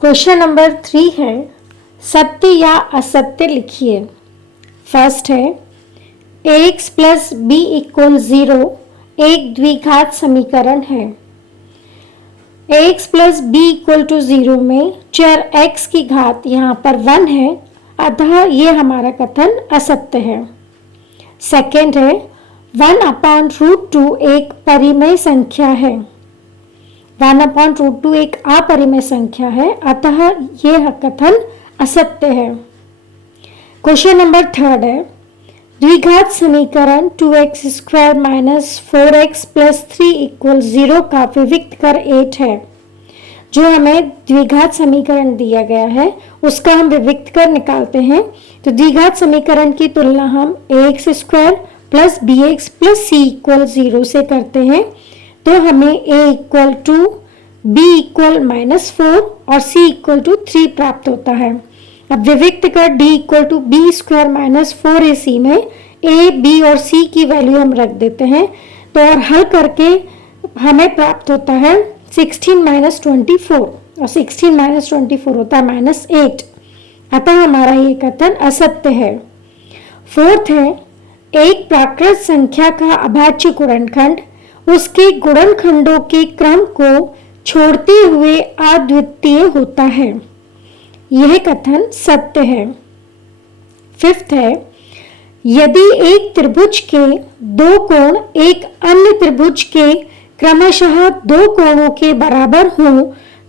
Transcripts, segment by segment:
Question number 3 है, सत्य या असत्य लिखिए। फर्स्ट है ax प्लस बी इक्वल 0 एक द्विघात समीकरण है। ax plus b equal to 0 में चर x की घात यहाँ पर 1 है, अतः ये हमारा कथन असत्य है। सेकेंड है 1/√2 एक परिमेय संख्या है। 1/√2 एक अपरिमेय संख्या है, अतः यह कथन असत्य है। क्वेश्चन नंबर 3 है, द्विघात समीकरण 2x² minus 4x plus 3 equal 0 का विविक्त कर 8 है। जो हमें द्विघात समीकरण दिया गया है उसका हम विविक्त कर निकालते हैं। तो द्विघात समीकरण की तुलना हम ax² plus bx plus c equal 0 से करते हैं, तो हमें a equal to b equal -4 और c इक्वल टू 3 प्राप्त होता है। अब विविक्त कर d equal to b² minus 4ac में a, b और c की वैल्यू हम रख देते हैं, तो और हल करके हमें प्राप्त होता है 16 माइनस 24 और 16 माइनस 24 होता है -8, अतः हमारा ये कथन असत्य है। फोर्थ है, एक प्राकृत संख्या का अभाज्य गुणनखंड उसके गुणनखंडों के क्रम को छोड़ते हुए अद्वितीय होता है। यह कथन सत्य है। फिफ्थ है, यदि एक त्रिभुज के दो कोण एक अन्य त्रिभुज के क्रमशः दो कोणों के बराबर हों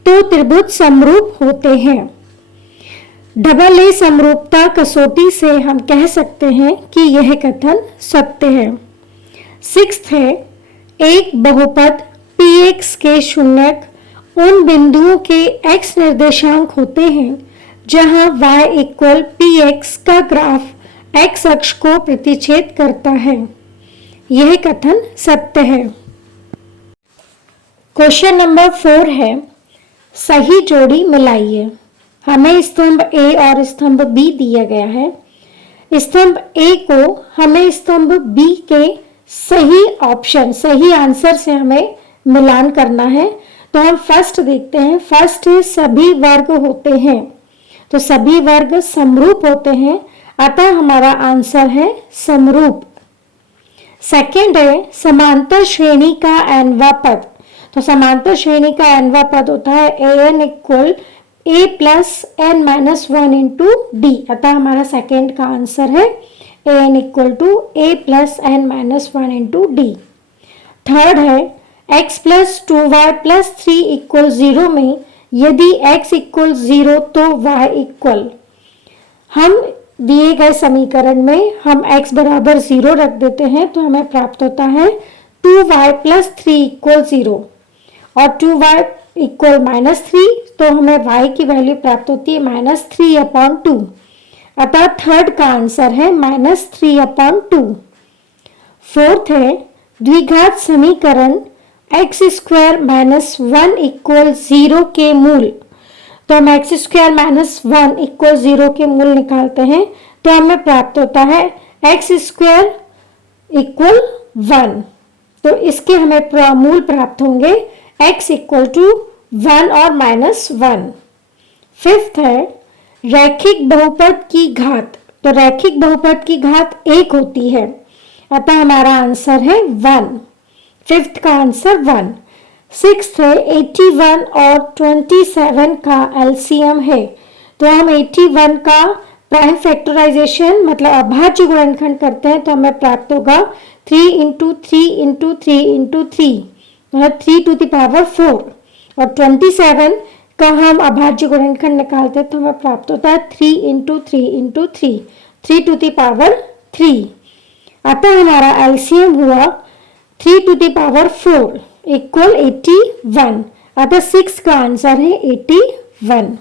तो त्रिभुज समरूप होते हैं। डबल ए समरूपता कसौटी से हम कह सकते हैं कि यह कथन सत्य है। सिक्स्थ है, एक बहुपद px के शून्यक उन बिंदुओं के x निर्देशांक होते हैं जहां y इक्वल px का ग्राफ x अक्ष को प्रतिच्छेद करता है। यह कथन सत्य है। क्वेश्चन नंबर 4 है, सही जोड़ी मिलाइए। हमें स्तंभ A और स्तंभ B दिया गया है। स्तंभ A को हमें स्तंभ B के सही ऑप्शन, सही आंसर से हमें मिलान करना है। तो हम फर्स्ट देखते हैं। फर्स्ट है सभी वर्ग होते हैं, तो सभी वर्ग समरूप होते हैं, अतः हमारा आंसर है समरूप। सेकेंड है समांतर श्रेणी का nवां पद। तो समांतर श्रेणी का nवां पद होता है an equal a plus n minus 1 into d, अतः हमारा सेकेंड का आंसर है an equal to a plus n minus 1 into d. Third है x plus 2y plus 3 equal 0 में यदि x इक्वल 0 तो y इक्वल, हम दिए गए समीकरण में हम x बराबर 0 रख देते हैं, तो हमें प्राप्त होता है 2y प्लस 3 इक्वल 0 और 2y इक्वल -3, तो हमें y की वैल्यू प्राप्त होती है -3/2, अतः थर्ड का आंसर है -3/2। फोर्थ है द्विघात समीकरण x² माइनस 1 इक्वल 0 के मूल। तो हम x² माइनस 1 इक्वल 0 के मूल निकालते हैं, तो हमें प्राप्त होता है x² इक्वल 1, तो इसके हमें मूल प्राप्त होंगे x इक्वल टू 1 और -1। फिफ्थ है रैखिक बहुपद की घात। तो रैखिक बहुपद की घात 1 होती है, अतः हमारा आंसर है 1। फिफ्थ का आंसर 1। सिक्स्थ है 81 और 27 का एलसीएम है। तो हम 81 का प्राइम फैक्टराइजेशन मतलब अभाज्य गुणनखंड करते हैं, तो हमें प्राप्त होगा 3 इंटू 3 इंटू 3 इंटू 3 मतलब 3 टू द पावर 4, और 27 का हम अभाज्य गुणनखंड निकालते हैं, तो हमें प्राप्त होता है 3 into 3 into 3, 3 to the power 3, अतः हमारा एलसीएम हुआ 3 टू द पावर 4 इक्वल 81, अतः 6 का आंसर है 81।